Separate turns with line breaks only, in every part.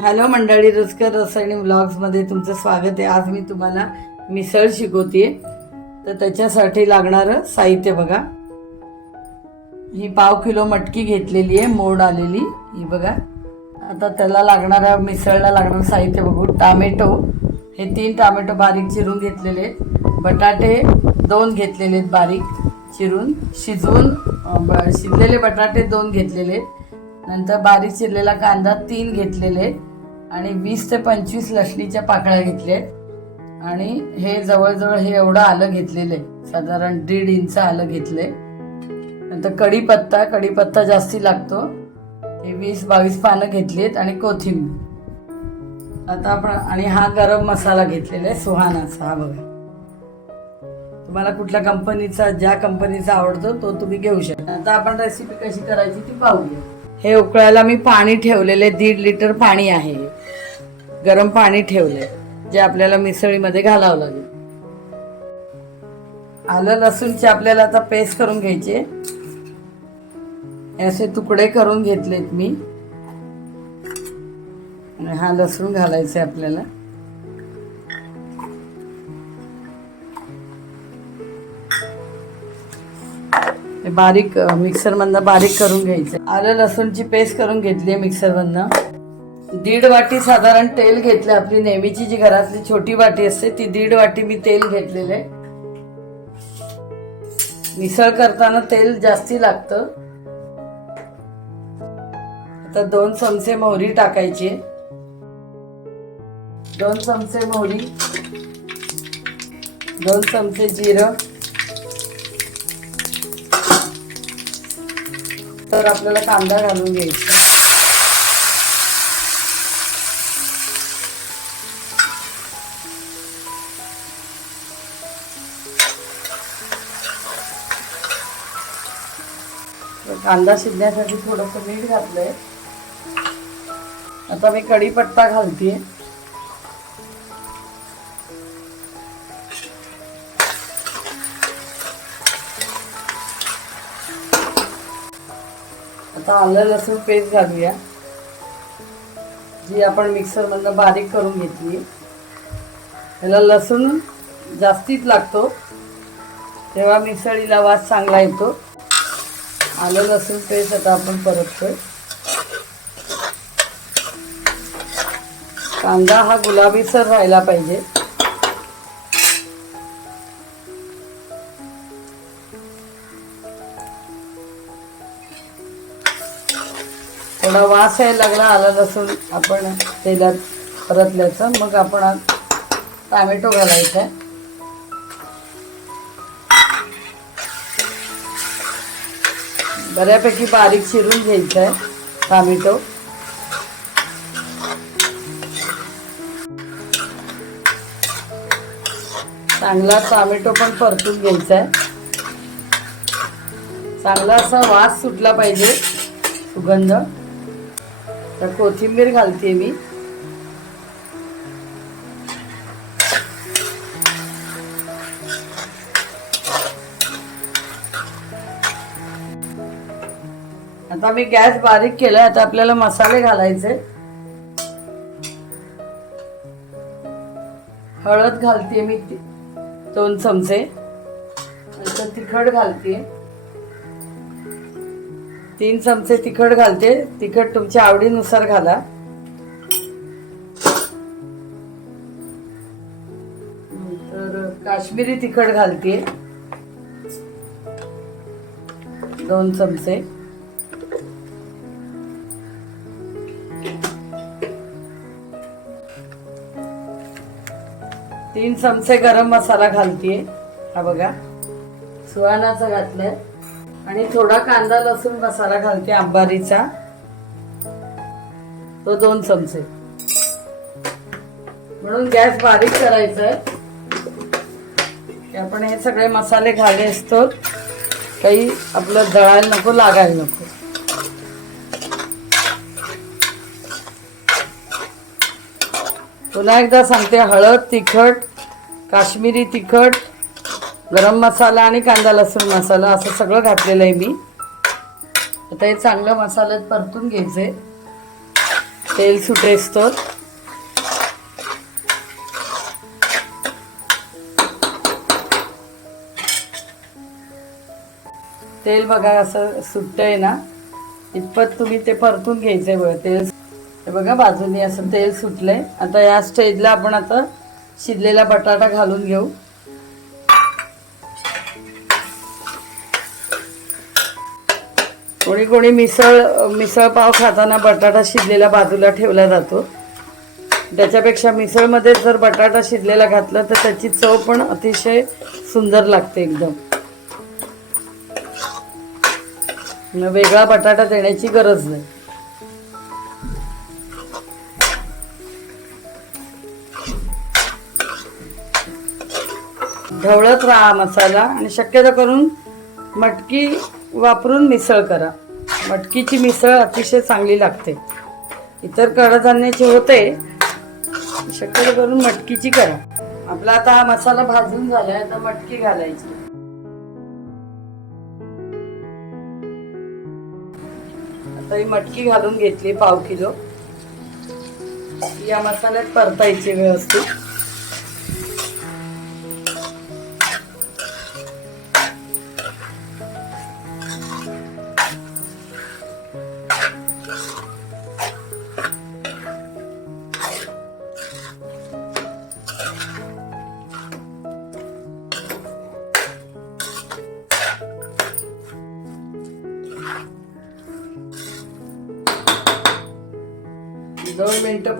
Hello मंडळी रुचकर रसायनी ब्लॉग्समध्ये तुमचं स्वागत आहे. आज मी तुम्हाला मिसळ शिकवते तर त्याच्यासाठी लागणारं साहित्य बघा. ही पाव किलो मटकी घेतलेली आहे मोड आलेली. ही बघा. आता त्याला लागणाऱ्या मिसळला लागणारं साहित्य बघू टामॅटो. हे तीन टामॅटो बारीक चिरून घेतलेले आहेत. बटाटे दोन घेतलेले आहेत बारीक चिरून. शिजवून ब- शिजलेले बटाटे दोन घेतलेले आहेत. नंतर बारीक चिरलेला कांदा तीन घेतलेले आहेत. आणि वीस ते पंचवीस लसणीच्या पाकळ्या घेतल्या आहेत आणि हे जवळजवळ हे एवढं आलं घेतलेलं आहे. साधारण दीड इंच आलं घेतलंय. नंतर कढीपत्ता कढीपत्ता जास्ती लागतो. हे वीस बावीस पानं घेतली आहेत आणि कोथिंबीर. आता आपण आणि हा गरम मसाला घेतलेला आहे सुहानाचा हा बघा. तुम्हाला कुठल्या कंपनीचा ज्या कंपनीचा आवडतो तो तुम्ही घेऊ शकता. आता आपण रेसिपी कशी करायची ती पाहूया. हे उकळायला मी पाणी ठेवलेले दीड लिटर पाणी आहे. गरम पाणी ठेवले जे आपल्याला मिसळीमध्ये घालावं लागेल. आलं लसूणचे आपल्याला आता पेस्ट करून घ्यायचे असे तुकडे करून घेतलेत मी. आणि हा लसूण घालायचा आहे आपल्याला. बारीक मिक्सरमधनं बारीक करून घ्यायचं आलं लसूणची पेस्ट करून घेतली आहे दीड वाटी साधारण तेल घेतलं आपली नेहमीची जी घरातली छोटी वाटी असते ती दीड वाटी मी तेल घेतलेले मिसळ करताना तेल जास्ती लागतं. आता दोन चमचे मोहरी टाकायची दोन चमचे मोहरी दोन चमचे जिरं. तर आपल्याला कांदा घालून घ्यायचा. कांदा शिजण्यासाठी थोडंसं मीठ घातलंय. आता मी कढीपत्ता घालते आता आलं लसूण पेस्ट घालूया. जी आपण मिक्सर मधनं बारीक करून घेतली. त्याला लसूण जास्तीच लागतो. तेव्हा मिसळीला वास चांगला येतो. आलं लसूण पेस्ट आता आपण परततोय. कांदा हा गुलाबीसर राहायला पाहिजे. थोडा वास यायला लागला आला लसूण आपण तेलात परतल्याचं. मग आपण आज टॅमॅटो घालायचा आहे. बऱ्यापैकी बारीक चिरून घ्यायचा आहे टॅमॅटो. चांगला टॉमॅटो पण परतून घ्यायचा आहे चांगला असा वास सुटला पाहिजे सुगंध. तर कोथिंबीर घालते मी. आता मी गॅस बारीक केलाय आता आपल्याला मसाले घालायचे. हळद घालते मी दोन चमचे. तिखट घालते तीन चमचे तिखट घालते. तिखट तुमच्या आवडीनुसार घाला. तर काश्मीरी तिखट घालते दोन चमचे. तीन चमचे गरम मसाला घालते हा बघा. सुहानाचा घातलाय. आणि थोडा कांदा लसूण मसाला घालते आंबारीचा. तो दोन चमचे. म्हणून गॅस बारीक करायचा आहे की आपण हे सगळे मसाले घाले असतो काही आपलं जळायला नको लागायला नको. पुन्हा एकदा सांगते हळद तिखट काश्मीरी तिखट गरम मसाला आणि कांदा लसूण मसाला असं सगळं घातलेलं आहे मी. आता हे चांगलं मसाल्यात परतून घ्यायचे तेल सुटेस्तोर तेल बघा असं सुटतंय ना. इतपत तुम्ही ते परतून घ्यायचंय बघा तेल हे बघा बाजूने असं तेल सुटलंय. आता या स्टेजला आपण आता शिजलेला बटाटा घालून घेऊ. कोणी कोणी मिसळ मिसळ पाव खाताना बटाटा शिजलेला बाजूला ठेवला जातो. त्याच्यापेक्षा मिसळमध्ये जर बटाटा शिजलेला घातला तर त्याची चव पण अतिशय सुंदर लागते एकदम. वेगळा बटाटा देण्याची गरज नाही. ढवळत राहा मसाला आणि शक्यतो करून मटकी वापरून मिसळ करा. मटकीची मिसळ अतिशय चांगली लागते. इतर कडधान्याची होते. शक्यतो करून मटकीची करा. आपला आता हा मसाला भाजून झालाय आता मटकी घालायची. आता ही मटकी घालून घेतली पाव किलो. या मसाल्यात परतायची व्यवस्थित.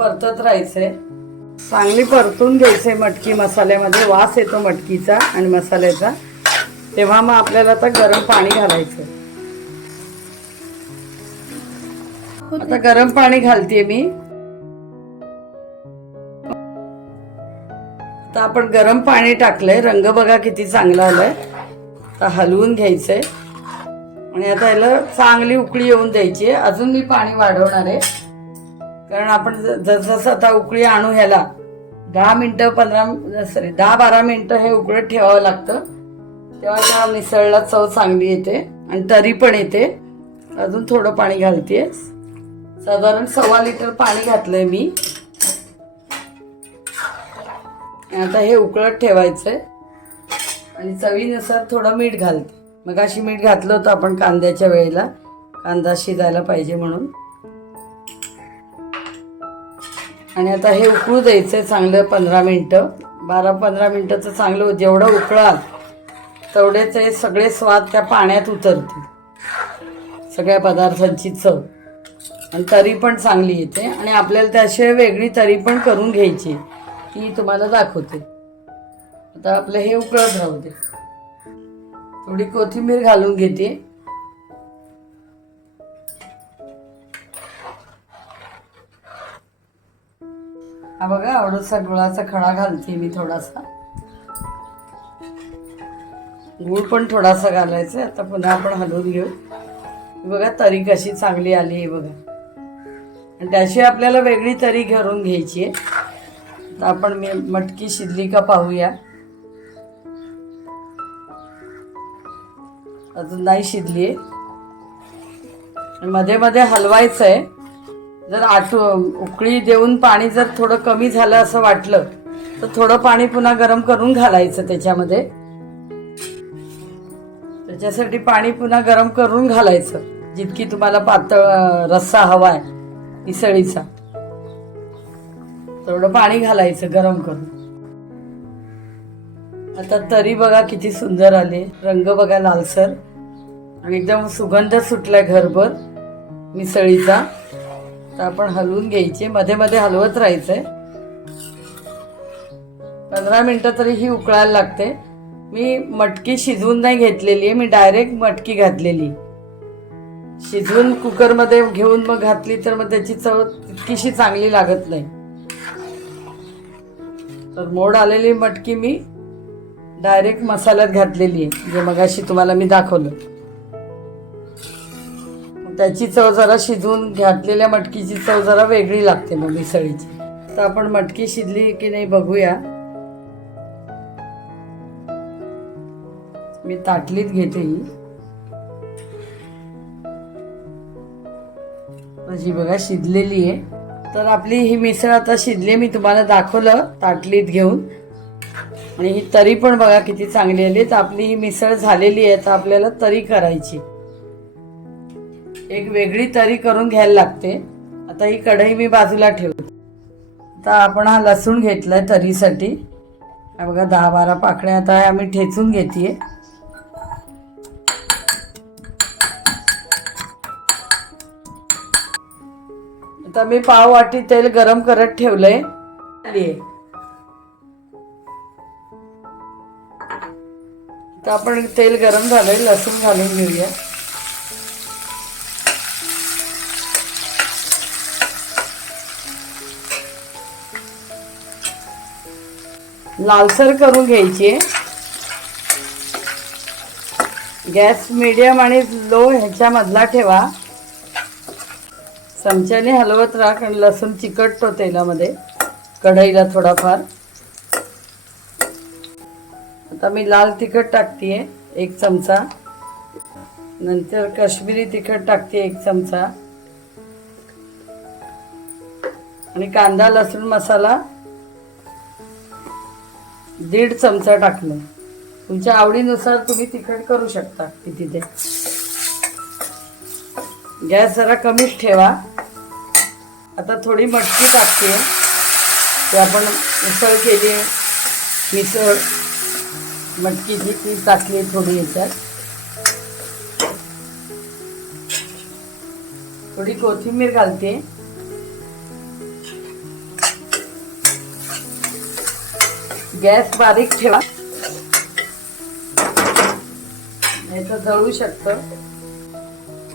परतत राहायचंय. चांगली परतून घ्यायचंय मटकी मसाल्यामध्ये. वास येतो मटकीचा आणि मसाल्याचा. तेव्हा मग आपल्याला आता गरम पाणी घालायचं आता गरम पाणी घालते मी. आता आपण गरम पाणी टाकलंय. रंग बघा किती चांगला आलाय. आता हलवून घ्यायचंय. आणि आता याला चांगली उकळी येऊन द्यायची अजून मी पाणी वाढवणार आहे. कारण आपण ज- जसं आता उकळी आणू ह्याला दहा मिनटं पंधरा सॉरी दहा बारा मिनटं हे उकळत ठेवावं लागतं. तेव्हा त्या मिसळला चव चांगली येते आणि तरी पण येते. अजून थोडं पाणी घालते साधारण सव्वा लिटर पाणी घातलंय मी. आता हे उकळत ठेवायचंय. आणि चवीनुसार थोडं मीठ घालते. मग अशी मीठ घातलं होतं आपण कांद्याच्या वेळेला. कांदा शिजायला पाहिजे म्हणून. आणि आता हे उकळू द्यायचं आहे चांगलं पंधरा मिनटं. बारा पंधरा मिनटाचं चांगलं जेवढं उकळाल तेवढेच हे सगळे स्वाद त्या पाण्यात उतरतील. सगळ्या पदार्थांची चव. आणि तरी पण चांगली येते. आणि आपल्याला त्याशिवाय वेगळी तरी पण करून घ्यायची. ती तुम्हाला दाखवते. आता आपलं हे उकळत राहू दे. थोडी कोथिंबीर घालून घेते. हा बघा आवडसा गुळाचा खडा घालते मी थोडासा. गूळ पण थोडासा घालायचा आता पुन्हा आपण हलवून घेऊ. बघा तरी कशी चांगली आली आहे बघा. आणि त्याशिवाय आपल्याला वेगळी तरी घरून घ्यायची आहे. तर आपण मी मटकी शिजली का पाहूया. अजून नाही शिजली आहे. मध्ये मध्ये हलवायचं आहे. जर आटू उकळी देऊन पाणी जर थोडं कमी झालं असं वाटलं तर थोडं पाणी पुन्हा गरम करून घालायचं त्याच्यामध्ये. त्याच्यासाठी पाणी पुन्हा गरम करून घालायचं जितकी तुम्हाला पातळ रस्सा रस्सा हवाय इसळीचा. तेवढं पाणी घालायचं गरम करून. आता तरी बघा किती सुंदर आले. रंग बघा लालसर. आणि एकदम सुगंध सुटलाय घरभर मिसळीचा. तर आपण हलवून घ्यायचे. मध्ये मध्ये हलवत राहायचंय. पंधरा मिनटं तरी ही उकळायला लागते. मी मटकी शिजवून नाही घेतलेली आहे. मी डायरेक्ट मटकी घातलेली. शिजवून कुकरमध्ये घेऊन मग घातली तर मग त्याची चव तितकीशी चांगली लागत नाही. तर मोड आलेली मटकी मी डायरेक्ट मसाल्यात घातलेली आहे. जे मगाशी तुम्हाला मी दाखवलं. त्याची चव जरा शिजवून घातलेल्या मटकीची चव जरा वेगळी लागते मग मिसळीची. तर आपण मटकी शिजली की नाही बघूया. मी ताटलीत घेते ही. माझी बघा शिजलेली आहे. तर आपली ही मिसळ आता शिजली मी तुम्हाला दाखवलं ताटलीत घेऊन. आणि ही तरी पण बघा किती चांगली आली तर आपली ही मिसळ झालेली आहे तर आपल्याला तरी करायची. एक वेगळी तरी करून घ्यायला लागते. आता ही कढई मी बाजूला ठेवते. आता आपण हा लसूण घेतलाय तरीसाठी. बघा दहा बारा पाकळ्या आता आम्ही ठेचून घेते आता मी पाव वाटी तेल गरम करत ठेवलंय. आहे. आपण तेल गरम झालंय लसूण घालून घेऊया. लालसर करून घ्यायची. गॅस मिडियम आणि लो ह्याच्यामधला ठेवा. चमच्याने हलवत राहा कारण लसूण चिकटतो तेलामध्ये. कढईला थोडाफार. आता मी लाल तिखट टाकते एक चमचा. नंतर काश्मीरी तिखट टाकते एक चमचा. आणि कांदा लसूण मसाला दीड चमचा टाकलं. तुमच्या आवडीनुसार तुम्ही तिखट करू शकता किती ते. गॅस जरा कमीच ठेवा. आता थोडी मटकी टाकते. ते आपण उसळ केली. मिसळ मटकीची ती टाकली थोडी याच्यात. थोडी कोथिंबीर घालते. गॅस बारीक ठेवा. नाही तर जळू शकतं.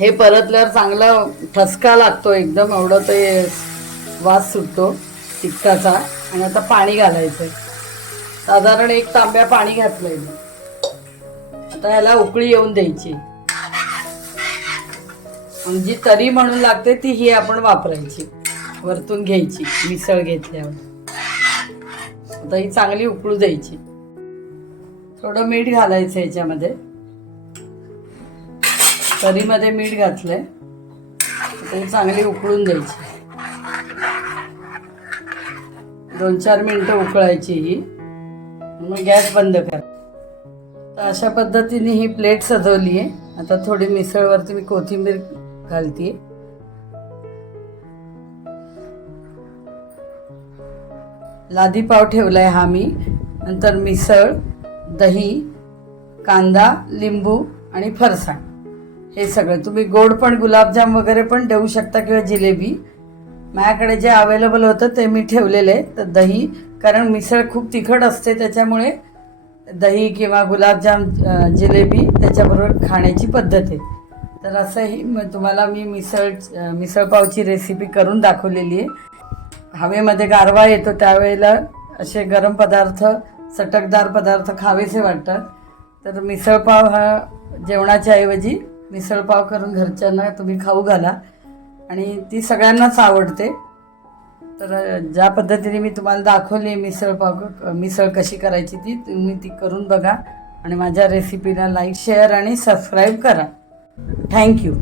हे परतल्यावर चांगला ठसका लागतो एकदम एवढं ते वास सुटतो तिखटाचा. आणि आता पाणी घालायचं साधारण एक तांब्या पाणी घातलंय आता ह्याला उकळी येऊन द्यायची. आणि जी तरी म्हणून लागते ती ही आपण वापरायची. वरतून घ्यायची मिसळ घेतल्यावर. दही ही चांगली उकळू द्यायची. थोडं मीठ घालायचं याच्यामध्ये. करीमध्ये मीठ घातलंय. आता चांगली उकळून द्यायची. दोन चार मिनटं उकळायची ही. मग गॅस बंद कर. तर अशा पद्धतीने ही प्लेट सजवली आहे आता थोडी मिसळवरती मी कोथिंबीर घालते लादीपाव ठेवला ठेवलाय हा मी. नंतर मिसळ दही कांदा लिंबू आणि फरसाण. हे सगळं. तुम्ही गोड पण गुलाबजाम वगैरे पण देऊ शकता किंवा जिलेबी. माझ्याकडे जे अवेलेबल होतं ते मी ठेवलेलं आहे तर दही कारण मिसळ खूप तिखट असते त्याच्यामुळे दही किंवा गुलाबजाम जिलेबी त्याच्याबरोबर खाण्याची पद्धत आहे. तर असंही तुम्हाला मी मिसळ मिसळपावची रेसिपी करून दाखवलेली आहे. हवेमध्ये गारवा येतो त्यावेळेला असे गरम पदार्थ चटकदार पदार्थ खावेसे वाटतात. तर मिसळपाव हा जेवणाच्या ऐवजी मिसळपाव करून घरच्यांना तुम्ही खाऊ घाला. आणि ती सगळ्यांनाच आवडते. तर ज्या पद्धतीने मी तुम्हाला दाखवली मिसळपाव मिसळ कशी करायची ती तुम्ही ती करून बघा. आणि माझ्या रेसिपीला लाईक शेअर आणि सबस्क्राईब करा. Thank you